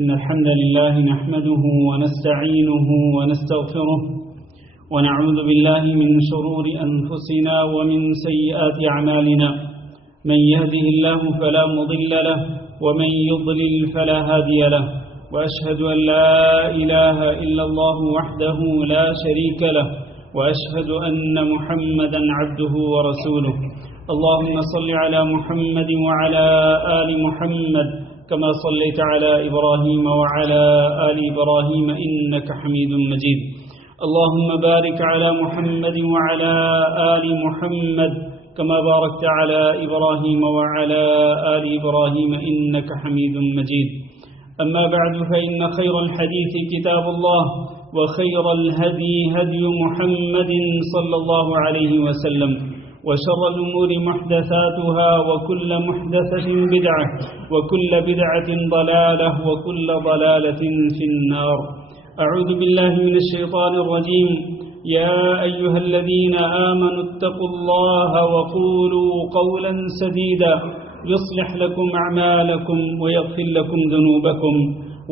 إن الحمد لله نحمده ونستعينه ونستغفره ونعوذ بالله من شرور أنفسنا ومن سيئات أعمالنا من يهده الله فلا مضل له ومن يضلل فلا هادي له وأشهد أن لا إله إلا الله وحده لا شريك له وأشهد أن محمدا عبده ورسوله اللهم صل على محمد وعلى آل محمد كما صليت على إبراهيم وعلى آل إبراهيم إنك حميد مجيد اللهم بارك على محمد وعلى آل محمد كما باركت على إبراهيم وعلى آل إبراهيم إنك حميد مجيد أما بعد فإن خير الحديث كتاب الله وخير الهدي هدي محمد صلى الله عليه وسلم وشر الأمور محدثاتها وكل محدثة بدعة وكل بدعة ضلالة وكل ضلالة في النار أعوذ بالله من الشيطان الرجيم يا أيها الذين آمنوا اتقوا الله وقولوا قولا سديدا يصلح لكم أعمالكم ويغفر لكم ذنوبكم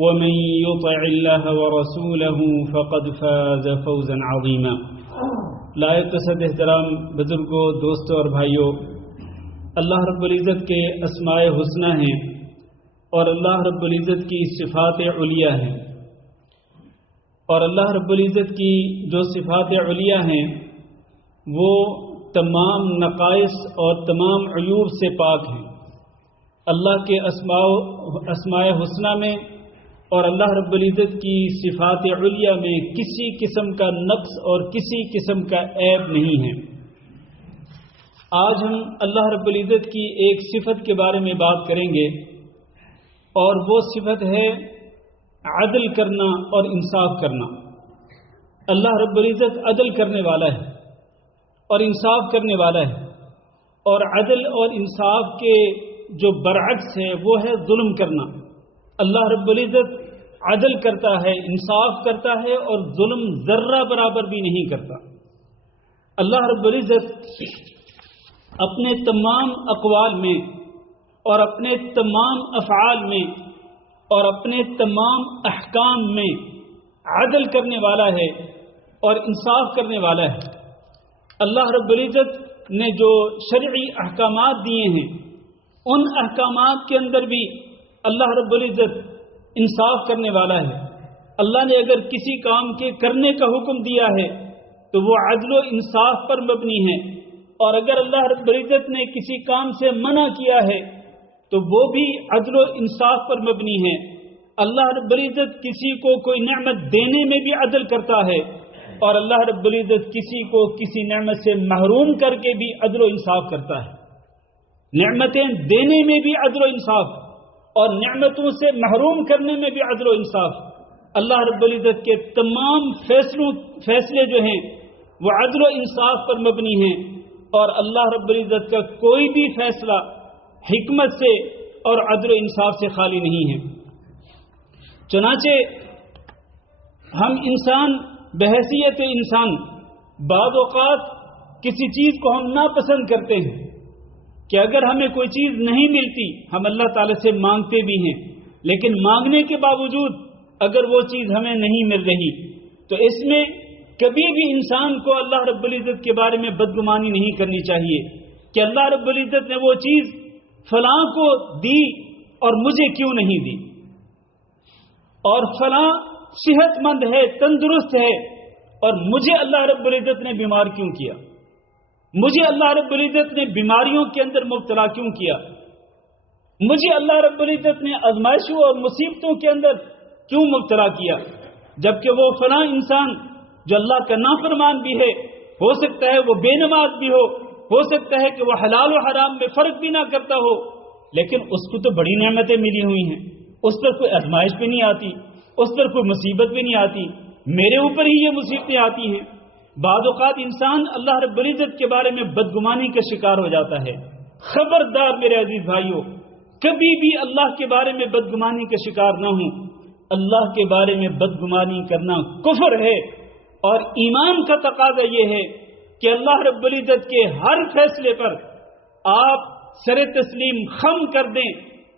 ومن يطع الله ورسوله فقد فاز فوزا عظيما لائق صد احترام بزرگوں دوستوں اور بھائیوں، اللہ رب العزت کے اسماء حسنہ ہیں اور اللہ رب العزت کی صفات علیہ ہیں، اور اللہ رب العزت کی جو صفات علیہ ہیں وہ تمام نقائص اور تمام عیوب سے پاک ہیں۔ اللہ کے اسماء حسنہ میں اور اللہ رب العزت کی صفات علیہ میں کسی قسم کا نقص اور کسی قسم کا عیب نہیں ہے۔ آج ہم اللہ رب العزت کی ایک صفت کے بارے میں بات کریں گے، اور وہ صفت ہے عدل کرنا اور انصاف کرنا۔ اللہ رب العزت عدل کرنے والا ہے اور انصاف کرنے والا ہے، اور عدل اور انصاف کے جو برعکس ہے وہ ہے ظلم کرنا۔ اللہ رب العزت عدل کرتا ہے، انصاف کرتا ہے، اور ظلم ذرہ برابر بھی نہیں کرتا۔ اللہ رب العزت اپنے تمام اقوال میں اور اپنے تمام افعال میں اور اپنے تمام احکام میں عدل کرنے والا ہے اور انصاف کرنے والا ہے۔ اللہ رب العزت نے جو شرعی احکامات دیے ہیں ان احکامات کے اندر بھی اللہ رب العزت انصاف کرنے والا ہے۔ اللہ نے اگر کسی کام کے کرنے کا حکم دیا ہے تو وہ عدل و انصاف پر مبنی ہے، اور اگر اللہ رب العزت نے کسی کام سے منع کیا ہے تو وہ بھی عدل و انصاف پر مبنی ہے۔ اللہ رب العزت کسی کو کوئی نعمت دینے میں بھی عدل کرتا ہے، اور اللہ رب العزت کسی کو کسی نعمت سے محروم کر کے بھی عدل و انصاف کرتا ہے۔ نعمتیں دینے میں بھی عدل و انصاف اور نعمتوں سے محروم کرنے میں بھی عدل و انصاف۔ اللہ رب العزت کے تمام فیصلے جو ہیں وہ عدل و انصاف پر مبنی ہیں، اور اللہ رب العزت کا کوئی بھی فیصلہ حکمت سے اور عدل و انصاف سے خالی نہیں ہے۔ چنانچہ ہم انسان بحیثیت انسان بعض اوقات کسی چیز کو ہم ناپسند کرتے ہیں کہ اگر ہمیں کوئی چیز نہیں ملتی ہم اللہ تعالی سے مانگتے بھی ہیں، لیکن مانگنے کے باوجود اگر وہ چیز ہمیں نہیں مل رہی تو اس میں کبھی بھی انسان کو اللہ رب العزت کے بارے میں بدگمانی نہیں کرنی چاہیے کہ اللہ رب العزت نے وہ چیز فلاں کو دی اور مجھے کیوں نہیں دی، اور فلاں صحت مند ہے، تندرست ہے، اور مجھے اللہ رب العزت نے بیمار کیوں کیا، مجھے اللہ رب العزت نے بیماریوں کے اندر مبتلا کیوں کیا، مجھے اللہ رب العزت نے آزمائشوں اور مصیبتوں کے اندر کیوں مبتلا کیا، جبکہ وہ فلاں انسان جو اللہ کا نافرمان بھی ہے، ہو سکتا ہے وہ بے نماز بھی ہو سکتا ہے کہ وہ حلال و حرام میں فرق بھی نہ کرتا ہو، لیکن اس کو تو بڑی نعمتیں ملی ہوئی ہیں، اس پر کوئی آزمائش بھی نہیں آتی، اس پر کوئی مصیبت بھی نہیں آتی، میرے اوپر ہی یہ مصیبتیں آتی ہیں۔ بعض اوقات انسان اللہ رب العزت کے بارے میں بدگمانی کا شکار ہو جاتا ہے۔ خبردار میرے عزیز بھائیوں، کبھی بھی اللہ کے بارے میں بدگمانی کا شکار نہ ہوں۔ اللہ کے بارے میں بدگمانی کرنا کفر ہے، اور ایمان کا تقاضا یہ ہے کہ اللہ رب العزت کے ہر فیصلے پر آپ سر تسلیم خم کر دیں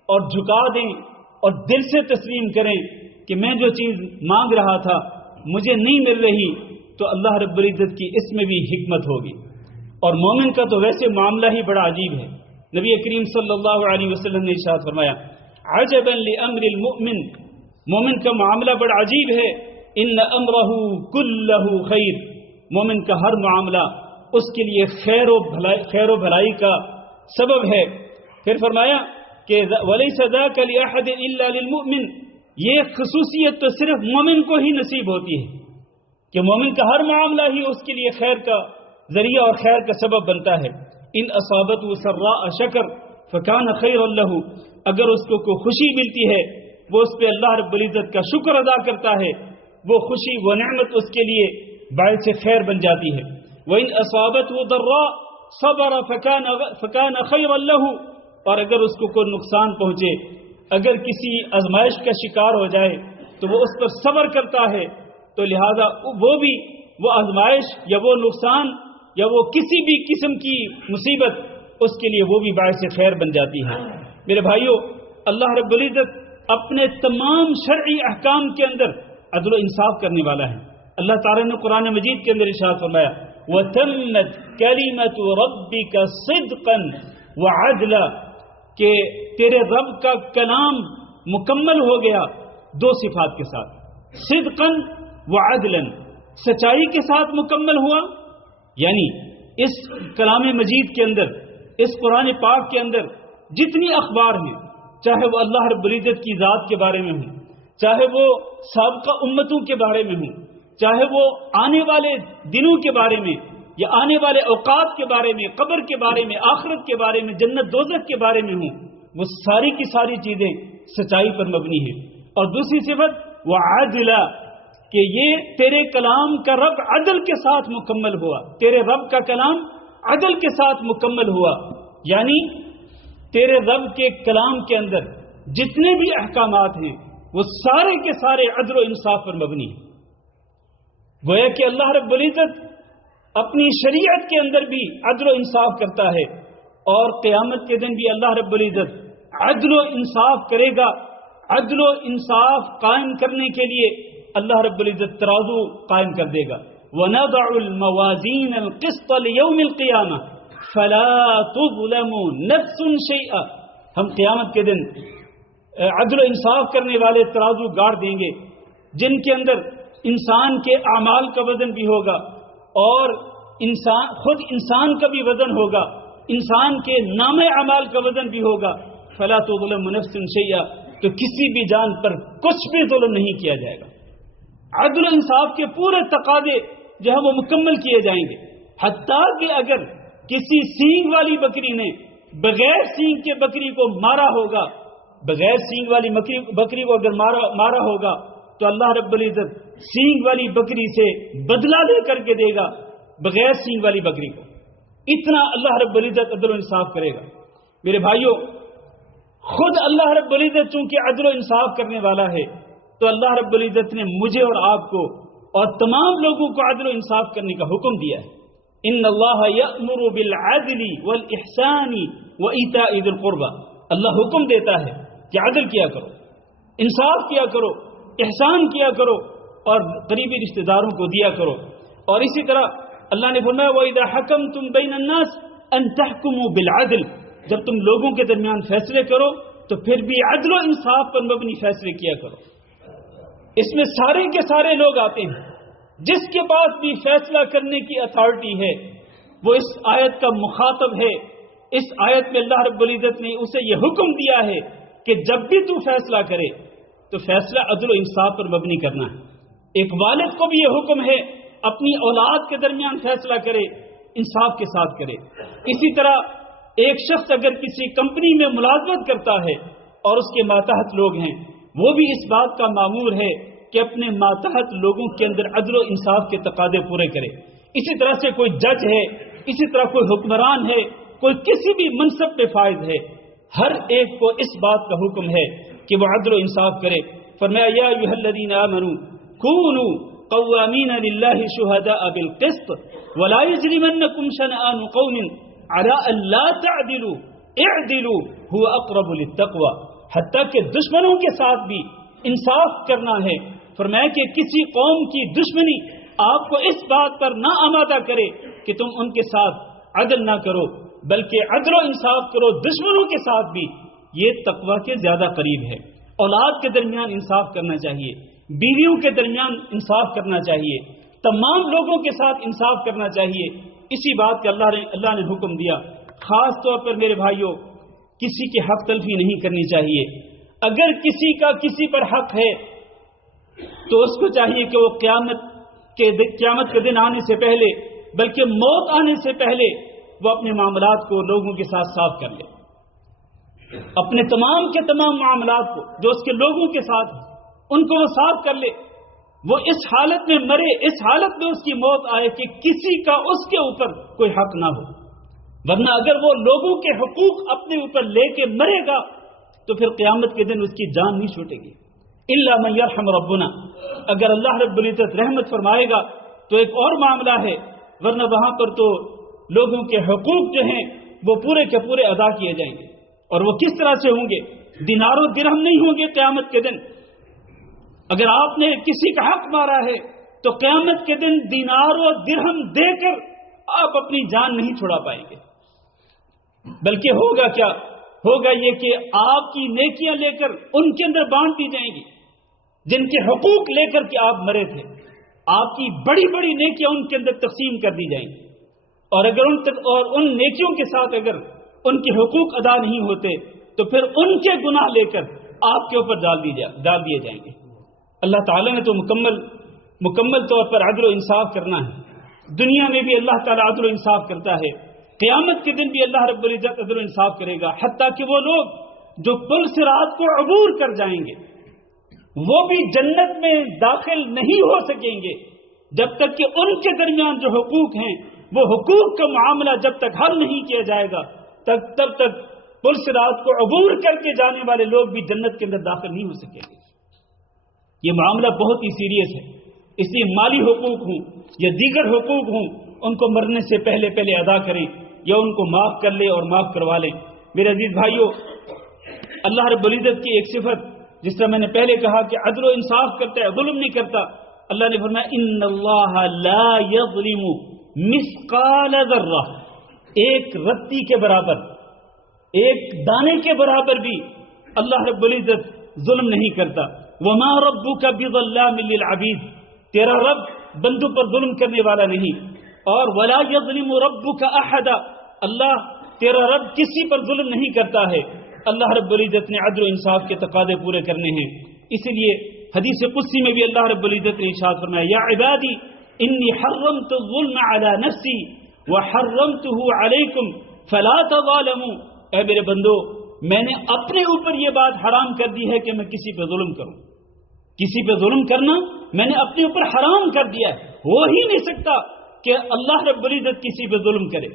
اور جھکا دیں اور دل سے تسلیم کریں کہ میں جو چیز مانگ رہا تھا مجھے نہیں مل رہی، تو اللہ رب العزت کی اس میں بھی حکمت ہوگی۔ اور مومن کا تو ویسے معاملہ ہی بڑا عجیب ہے۔ نبی کریم صلی اللہ علیہ وسلم نے ارشاد فرمایا عجبا لامر المؤمن، مومن کا معاملہ بڑا عجیب ہے، ان امرہ کلہ خیر، مومن کا ہر معاملہ اس کے لیے خیر و بھلائی کا سبب ہے۔ پھر فرمایا کہ ولیس ذاک لاحد الا للمؤمن، یہ خصوصیت تو صرف مومن کو ہی نصیب ہوتی ہے کہ مومن کا ہر معاملہ ہی اس کے لیے خیر کا ذریعہ اور خیر کا سبب بنتا ہے۔ ان اصابته سراء شکر فکان خیرا له، اگر اس کو کوئی خوشی ملتی ہے وہ اس پہ اللہ رب العزت کا شکر ادا کرتا ہے، وہ خوشی وہ نعمت اس کے لیے باعث خیر بن جاتی ہے۔ وَإِنْ أَصَابَتْهُ ضَرَّاء صَبَرَ فَكَانَ خَيْرًا لَهُ، اور اگر اس کو کوئی نقصان پہنچے، اگر کسی آزمائش کا شکار ہو جائے تو وہ اس پر صبر کرتا ہے، تو لہذا وہ آزمائش یا وہ نقصان یا وہ کسی بھی قسم کی مصیبت اس کے لیے وہ بھی باعث خیر بن جاتی ہے۔ میرے بھائیوں، اللہ رب العزت اپنے تمام شرعی احکام کے اندر عدل و انصاف کرنے والا ہے۔ اللہ تعالیٰ نے قرآن مجید کے اندر ارشاد فرمایا وَتَمَّتْ كَلِمَةُ رَبِّكَ صِدْقًا وَعَدْلًا، کہ تیرے رب کا کلام مکمل ہو گیا دو صفات کے ساتھ، صدقاً وعدلاً، سچائی کے ساتھ مکمل ہوا، یعنی اس کلام مجید کے اندر، اس قرآن پاک کے اندر جتنی اخبار ہیں، چاہے وہ اللہ رب العزت کی ذات کے بارے میں ہوں، چاہے وہ سابقہ امتوں کے بارے میں ہوں، چاہے وہ آنے والے دنوں کے بارے میں یا آنے والے اوقات کے بارے میں، قبر کے بارے میں، آخرت کے بارے میں، جنت دوزخ کے بارے میں ہوں، وہ ساری کی ساری چیزیں سچائی پر مبنی ہیں۔ اور دوسری صفت وعدلا، کہ یہ تیرے کلام کا رب عدل کے ساتھ مکمل ہوا، تیرے رب کا کلام عدل کے ساتھ مکمل ہوا، یعنی تیرے رب کے کلام کے اندر جتنے بھی احکامات ہیں وہ سارے کے سارے عدل و انصاف پر مبنی ہیں۔ گویا کہ اللہ رب العزت اپنی شریعت کے اندر بھی عدل و انصاف کرتا ہے، اور قیامت کے دن بھی اللہ رب العزت عدل و انصاف کرے گا۔ عدل و انصاف قائم کرنے کے لیے اللہ رب العزت ترازو قائم کر دے گا۔ وَنَضَعُ الْمَوَازِينَ الْقِسْطَ لِيَوْمِ الْقِيَامَةِ فَلَا تُظْلَمُ نَفْسٌ شَيْئًا، ہم قیامت کے دن عدل و انصاف کرنے والے ترازو گاڑ دیں گے، جن کے اندر انسان کے اعمال کا وزن بھی ہوگا اور خود انسان کا بھی وزن ہوگا، انسان کے نام اعمال کا وزن بھی ہوگا۔ فلا تظلم نفس شیئا، تو کسی بھی جان پر کچھ بھی ظلم نہیں کیا جائے گا۔ عدل و انصاف کے پورے تقاضے جو ہے وہ مکمل کیے جائیں گے، حتیٰ کہ اگر کسی سینگ والی بکری نے بغیر سینگ کے بکری کو مارا ہوگا، بغیر سینگ والی بکری کو اگر مارا ہوگا تو اللہ رب العزت سینگ والی بکری سے بدلہ لے کر کے دے گا بغیر سینگ والی بکری کو۔ اتنا اللہ رب العزت عدل و انصاف کرے گا۔ میرے بھائیوں، خود اللہ رب العزت چونکہ عدل و انصاف کرنے والا ہے، تو اللہ رب العزت نے مجھے اور آپ کو اور تمام لوگوں کو عدل و انصاف کرنے کا حکم دیا ہے۔ ان اللہ یأمر بالعدل والاحسان وایتاء ذی القربى، اللہ حکم دیتا ہے کہ عدل کیا کرو، انصاف کیا کرو، احسان کیا کرو اور قریبی رشتہ داروں کو دیا کرو۔ اور اسی طرح اللہ نے فرمایا وَإِذَا حَكَمْتُمْ بَيْنَ النَّاسِ أَن تَحْكُمُوا بِالْعَدْلِ، جب تم لوگوں کے درمیان فیصلے کرو تو پھر بھی عدل و انصاف پر مبنی فیصلے کیا کرو۔ اس میں سارے کے سارے لوگ آتے ہیں، جس کے پاس بھی فیصلہ کرنے کی اتھارٹی ہے وہ اس آیت کا مخاطب ہے۔ اس آیت میں اللہ رب العزت نے اسے یہ حکم دیا ہے کہ جب بھی تو فیصلہ کرے تو فیصلہ عدل و انصاف پر مبنی کرنا ہے۔ ایک والد کو بھی یہ حکم ہے اپنی اولاد کے درمیان فیصلہ کرے، انصاف کے ساتھ کرے۔ اسی طرح ایک شخص اگر کسی کمپنی میں ملازمت کرتا ہے اور اس کے ماتحت لوگ ہیں، وہ بھی اس بات کا مامور ہے کہ اپنے ماتحت لوگوں کے اندر عدل و انصاف کے تقاضے پورے کرے۔ اسی طرح سے کوئی جج ہے، اسی طرح کوئی حکمران ہے، کوئی کسی بھی منصب پہ فائز ہے، ہر ایک کو اس بات کا حکم ہے کہ وہ عدل و انصاف کرے۔ فرمایا یا ایھا الذین آمنوا کونوا قوامین للہ شہداء بالقسط ولا یجرمنکم شنآن قوم علی الا تعدلوا اعدلوا هو اقرب للتقوى۔ حتیٰ کہ دشمنوں کے ساتھ بھی انصاف کرنا ہے۔ فرمایا کہ کسی قوم کی دشمنی آپ کو اس بات پر نہ آمادہ کرے کہ تم ان کے ساتھ عدل نہ کرو، بلکہ عدل و انصاف کرو دشمنوں کے ساتھ بھی۔ یہ تقوی کے زیادہ قریب ہے۔ اولاد کے درمیان انصاف کرنا چاہیے، بیویوں کے درمیان انصاف کرنا چاہیے، تمام لوگوں کے ساتھ انصاف کرنا چاہیے۔ اسی بات کا اللہ نے حکم دیا۔ خاص طور پر میرے بھائیوں، کسی کی حق تلفی نہیں کرنی چاہیے۔ اگر کسی کا کسی پر حق ہے تو اس کو چاہیے کہ وہ قیامت کے دن آنے سے پہلے، بلکہ موت آنے سے پہلے، وہ اپنے معاملات کو لوگوں کے ساتھ صاف کر لے۔ اپنے تمام کے تمام معاملات کو جو اس کے لوگوں کے ساتھ ان کو وہ صاف کر لے۔ وہ اس حالت میں مرے، اس حالت میں اس کی موت آئے کہ کسی کا اس کے اوپر کوئی حق نہ ہو۔ ورنہ اگر وہ لوگوں کے حقوق اپنے اوپر لے کے مرے گا تو پھر قیامت کے دن اس کی جان نہیں چھوٹے گی۔ الا من یرحم ربنا، اگر اللہ رب العزت رحمت فرمائے گا تو ایک اور معاملہ ہے، ورنہ وہاں پر تو لوگوں کے حقوق جو ہیں وہ پورے کے پورے ادا کیے جائیں گے۔ اور وہ کس طرح سے ہوں گے؟ دینار و درہم نہیں ہوں گے قیامت کے دن۔ اگر آپ نے کسی کا حق مارا ہے تو قیامت کے دن دینار و درہم دے کر آپ اپنی جان نہیں چھڑا پائیں گے، بلکہ ہوگا کیا؟ ہوگا یہ کہ آپ کی نیکیاں لے کر ان کے اندر بانٹ دی جائیں گی جن کے حقوق لے کر کے آپ مرے تھے۔ آپ کی بڑی بڑی نیکیاں ان کے اندر تقسیم کر دی جائیں گی، اور اگر ان نیکیوں کے ساتھ اگر ان کے حقوق ادا نہیں ہوتے تو پھر ان کے گناہ لے کر آپ کے اوپر ڈال دیے جائیں گے۔ اللہ تعالیٰ نے تو مکمل طور پر عدل و انصاف کرنا ہے۔ دنیا میں بھی اللہ تعالیٰ عدل و انصاف کرتا ہے، قیامت کے دن بھی اللہ رب العزت عدل و انصاف کرے گا۔ حتیٰ کہ وہ لوگ جو پل صراط کو عبور کر جائیں گے وہ بھی جنت میں داخل نہیں ہو سکیں گے جب تک کہ ان کے درمیان جو حقوق ہیں وہ حقوق کا معاملہ جب تک حل نہیں کیا جائے گا تب تک پل صراط کو عبور کر کے جانے والے لوگ بھی جنت کے اندر داخل نہیں ہو سکیں گے۔ یہ معاملہ بہت ہی سیریس ہے، اس لیے مالی حقوق ہوں یا دیگر حقوق ہوں ان کو مرنے سے پہلے ادا کریں یا ان کو معاف کر لیں اور معاف کروا لیں۔ میرے عزیز بھائیوں، اللہ رب العزت کی ایک صفت، جس طرح میں نے پہلے کہا کہ عدل و انصاف کرتا ہے، ظلم نہیں کرتا۔ اللہ نے فرمایا ان اللہ لا یظلم مثقال ذرہ، ایک رتی کے برابر، ایک دانے کے برابر بھی اللہ رب العزت ظلم نہیں کرتا۔ وما ربک بظلام للعبید، تیرا رب بندوں پر ظلم کرنے والا نہیں۔ اور ولا یظلم ربک احدا، اللہ تیرا رب کسی پر ظلم نہیں کرتا ہے۔ اللہ رب العزت نے عدل و انصاف کے تقاضے پورے کرنے ہیں، اسی لیے حدیث قدسی میں بھی اللہ رب العزت نے ارشاد فرمایا یا عبادی انی حرمت الظلم علی نفسی وحرمته علیکم فلا تظالموا، اے میرے بندو میں نے اپنے اوپر یہ بات حرام کر دی ہے کہ میں کسی پہ ظلم کروں۔ کسی پہ ظلم کرنا میں نے اپنے اوپر حرام کر دیا ہے، ہو ہی نہیں سکتا کہ اللہ رب العزت کسی پہ ظلم کرے۔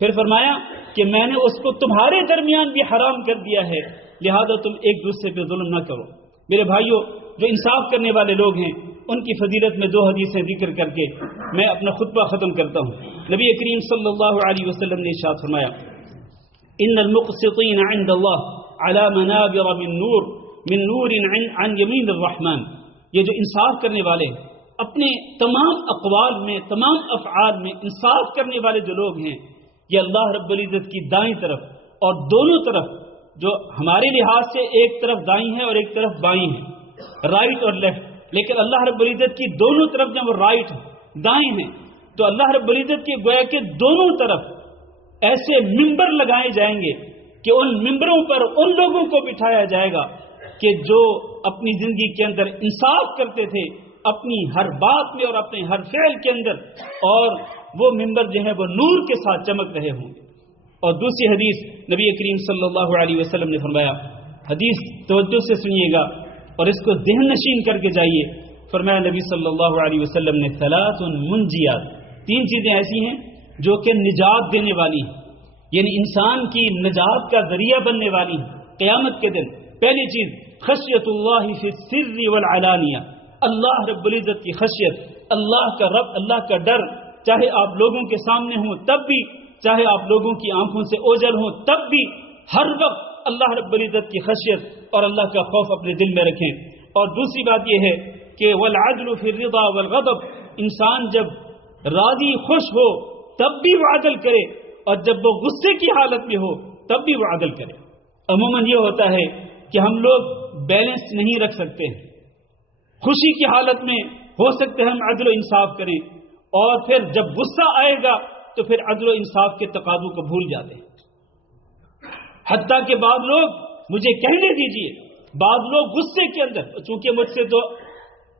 پھر فرمایا کہ میں نے اس کو تمہارے درمیان بھی حرام کر دیا ہے، لہذا تم ایک دوسرے پہ ظلم نہ کرو۔ میرے بھائیوں، جو انصاف کرنے والے لوگ ہیں ان کی فضیلت میں 2 حدیثیں ذکر کر کے میں اپنا خطبہ ختم کرتا ہوں۔ نبی کریم صلی اللہ علیہ وسلم نے ارشاد فرمایا ان المقسطین عند اللہ علی منابر من نور عن یمین الرحمن، یہ جو انصاف کرنے والے اپنے تمام اقوال میں، تمام افعال میں انصاف کرنے والے جو لوگ ہیں، یہ اللہ رب العزت کی دائیں طرف اور دونوں طرف، جو ہمارے لحاظ سے ایک طرف دائیں ہے اور ایک طرف بائیں ہے، رائٹ اور لیفٹ، لیکن اللہ رب العزت کی دونوں طرف جب وہ رائٹ دائیں ہیں تو اللہ رب العزت کی گویا کے دونوں طرف ایسے ممبر لگائے جائیں گے کہ ان ممبروں پر ان لوگوں کو بٹھایا جائے گا کہ جو اپنی زندگی کے اندر انصاف کرتے تھے اپنی ہر بات میں اور اپنے ہر فعل کے اندر، اور وہ ممبر جو ہے وہ نور کے ساتھ چمک رہے ہوں گے۔ اور دوسری حدیث نبی کریم صلی اللہ علیہ وسلم نے فرمایا، حدیث توجہ سے سنیے گا اور اس کو ذہن نشین کر کے جائیے۔ فرمایا نبی صلی اللہ علیہ وسلم نے ثلاث منجیات، 3 چیزیں ایسی ہیں جو کہ نجات دینے والی ہیں، یعنی انسان کی نجات کا ذریعہ بننے والی ہیں قیامت کے دن۔ پہلی چیز خشیت اللہ فی السر والعلانیہ، اللہ رب العزت کی خشیت، اللہ کا ڈر، چاہے آپ لوگوں کے سامنے ہوں تب بھی، چاہے آپ لوگوں کی آنکھوں سے اوجھل ہوں تب بھی، ہر وقت اللہ رب العزت کی خشیت اور اللہ کا خوف اپنے دل میں رکھیں. اور دوسری بات یہ ہے کہ والعدل فی الرضا والغضب، انسان جب راضی خوش ہو تب بھی وہ عدل کرے، اور جب وہ غصے کی حالت میں ہو تب بھی وہ عدل کرے. عموماً یہ ہوتا ہے کہ ہم لوگ بیلنس نہیں رکھ سکتے. خوشی کی حالت میں ہو سکتے ہم عدل و انصاف کریں، اور پھر جب غصہ آئے گا تو پھر عدل و انصاف کے تقاضوں کو بھول جاتے ہیں. حتیٰ کہ بعض لوگ، مجھے کہنے دیجئے، بعض لوگ غصے کے اندر، چونکہ مجھ سے تو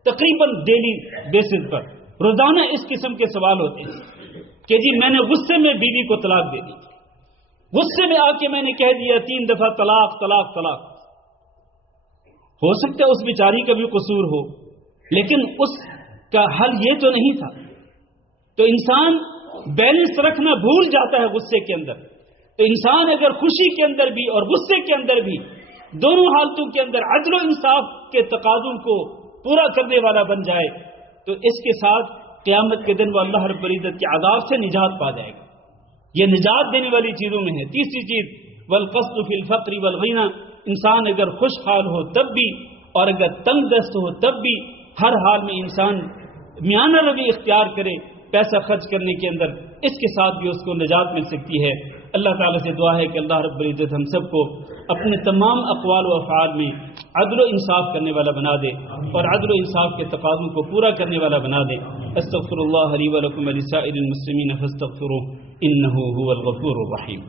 تقریباً ڈیلی بیسس پر روزانہ اس قسم کے سوال ہوتے ہیں کہ جی میں نے غصے میں بیوی کو طلاق دے دی، غصے میں آ کے میں نے کہہ دیا 3 دفعہ طلاق طلاق طلاق. ہو سکتا ہے اس بیچاری کا بھی قصور ہو، لیکن اس کا حل یہ تو نہیں تھا. تو انسان بیلنس رکھنا بھول جاتا ہے غصے کے اندر. تو انسان اگر خوشی کے اندر بھی اور غصے کے اندر بھی، دونوں حالتوں کے اندر عدل و انصاف کے تقاضوں کو پورا کرنے والا بن جائے تو اس کے ساتھ قیامت کے دن وہ اللہ رب العزت کے عذاب سے نجات پا جائے گا. یہ نجات دینے والی چیزوں میں ہے. تیسری چیز والقصد فی الفقر والغنى، انسان اگر خوشحال ہو تب بھی اور اگر تنگ دست ہو تب بھی، ہر حال میں انسان میانہ روی اختیار کرے پیسہ خرچ کرنے کے اندر، اس کے ساتھ بھی اس کو نجات مل سکتی ہے. اللہ تعالیٰ سے دعا ہے کہ اللہ رب العزت ہم سب کو اپنے تمام اقوال و افعال میں عدل و انصاف کرنے والا بنا دے اور عدل و انصاف کے تقاضوں کو پورا کرنے والا بنا دے. استغفر اللہ لی ولکم ولسائر المسلمین فاستغفروہ انہ هو الغفور الرحیم.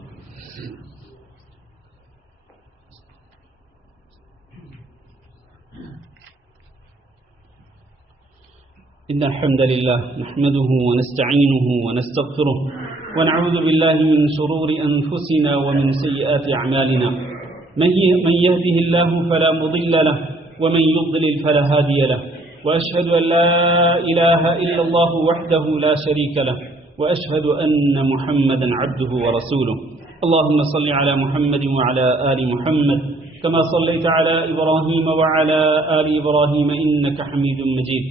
إن الحمد لله نحمده ونستعينه ونستغفره ونعوذ بالله من شرور أنفسنا ومن سيئات أعمالنا. من يهده الله فلا مضل له ومن يضلل فلا هادي له. وأشهد أن لا إله إلا الله وحده لا شريك له وأشهد أن محمدا عبده ورسوله. اللهم صل على محمد وعلى آل محمد كما صليت على إبراهيم وعلى آل إبراهيم إنك حميد مجيد.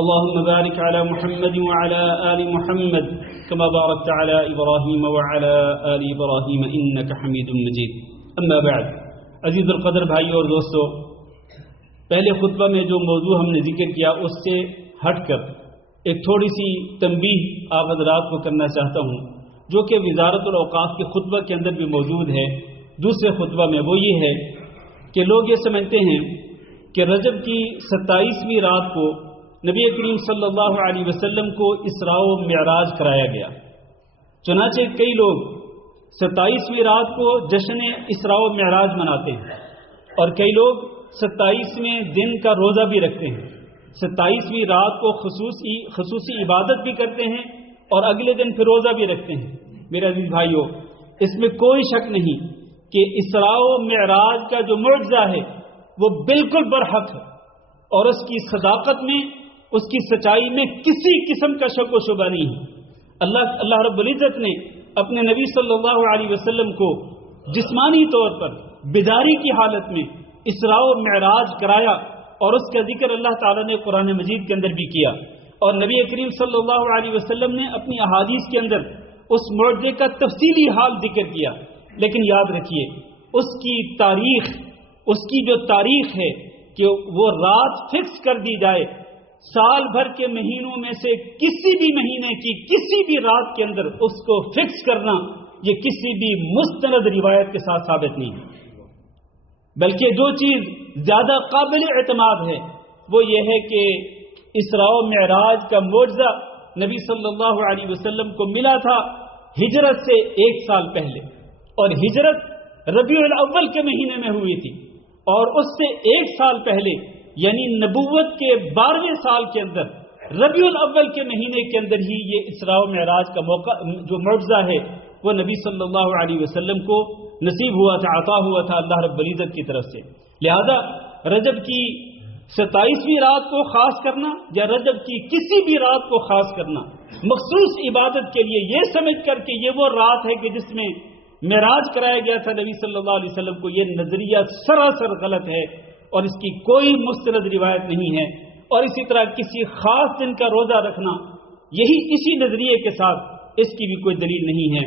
اللهم بارك على محمد وعلى آل محمد كما باركت على إبراهيم وعلى آل إبراهيم إنك حميد مجيد. أما بعد، عزیز القدر بھائی اور دوستو، پہلے خطبہ میں جو موضوع ہم نے ذکر کیا اس سے ہٹ کر ایک تھوڑی سی تنبیہ آپ حضرات کو کرنا چاہتا ہوں، جو کہ وزارت الاوقاف کے خطبہ کے اندر بھی موجود ہے. دوسرے خطبہ میں وہ یہ ہے کہ لوگ یہ سمجھتے ہیں کہ رجب کی 27ویں رات کو نبی کریم صلی اللہ علیہ وسلم کو اسراء و معراج کرایا گیا. چنانچہ کئی لوگ 27ویں رات کو جشن اسراء و معراج مناتے ہیں اور کئی لوگ 27ویں دن کا روزہ بھی رکھتے ہیں. 27ویں رات کو خصوصی عبادت بھی کرتے ہیں اور اگلے دن پھر روزہ بھی رکھتے ہیں. میرے عزیز بھائیو، اس میں کوئی شک نہیں کہ اسراء و معراج کا جو معجزہ ہے وہ بالکل برحق ہے اور اس کی صداقت میں، اس کی سچائی میں کسی قسم کا شک و شبہ نہیں ہے. اللہ رب العزت نے اپنے نبی صلی اللہ علیہ وسلم کو جسمانی طور پر بیداری کی حالت میں اسراء و معراج کرایا اور اس کا ذکر اللہ تعالیٰ نے قرآن مجید کے اندر بھی کیا، اور نبی کریم صلی اللہ علیہ وسلم نے اپنی احادیث کے اندر اس معجزے کا تفصیلی حال ذکر کیا. لیکن یاد رکھیے، اس کی تاریخ، اس کی جو تاریخ ہے کہ وہ رات فکس کر دی جائے، سال بھر کے مہینوں میں سے کسی بھی مہینے کی کسی بھی رات کے اندر اس کو فکس کرنا، یہ کسی بھی مستند روایت کے ساتھ ثابت نہیں ہے. بلکہ جو چیز زیادہ قابل اعتماد ہے وہ یہ ہے کہ اسراء و معراج کا معجزہ نبی صلی اللہ علیہ وسلم کو ملا تھا ہجرت سے 1 سال پہلے، اور ہجرت ربیع الاول کے مہینے میں ہوئی تھی، اور اس سے 1 سال پہلے یعنی نبوت کے 12ویں سال کے اندر ربیع الاول کے مہینے کے اندر ہی یہ اسراء و معراج کا موقع جو معجزہ ہے وہ نبی صلی اللہ علیہ وسلم کو نصیب ہوا تھا، عطا ہوا تھا اللہ رب العزت کی طرف سے. لہذا رجب کی 27ویں رات کو خاص کرنا یا رجب کی کسی بھی رات کو خاص کرنا مخصوص عبادت کے لیے، یہ سمجھ کر کہ یہ وہ رات ہے کہ جس میں معراج کرایا گیا تھا نبی صلی اللہ علیہ وسلم کو، یہ نظریہ سراسر غلط ہے اور اس کی کوئی مستند روایت نہیں ہے. اور اسی طرح کسی خاص دن کا روزہ رکھنا، یہی اسی نظریے کے ساتھ اس کی بھی کوئی دلیل نہیں ہے.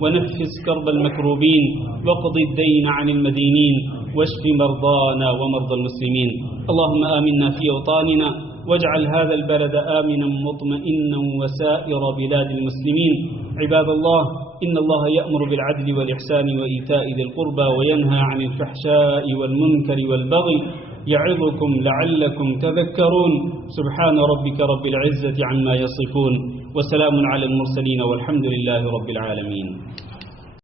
ونفس كرب المكروبين واقض الدين عن المدينين واشف مرضانا ومرضى المسلمين. اللهم آمنا في أوطاننا واجعل هذا البلد آمنا مطمئنا وسائر بلاد المسلمين. عباد الله، إن الله يأمر بالعدل والإحسان وإيتاء ذي القربى وينهى عن الفحشاء والمنكر والبغي يعظكم لعلكم تذكرون. سبحان ربك رب العزة عما يصفون وسلام على المرسلين والحمد لله رب العالمين.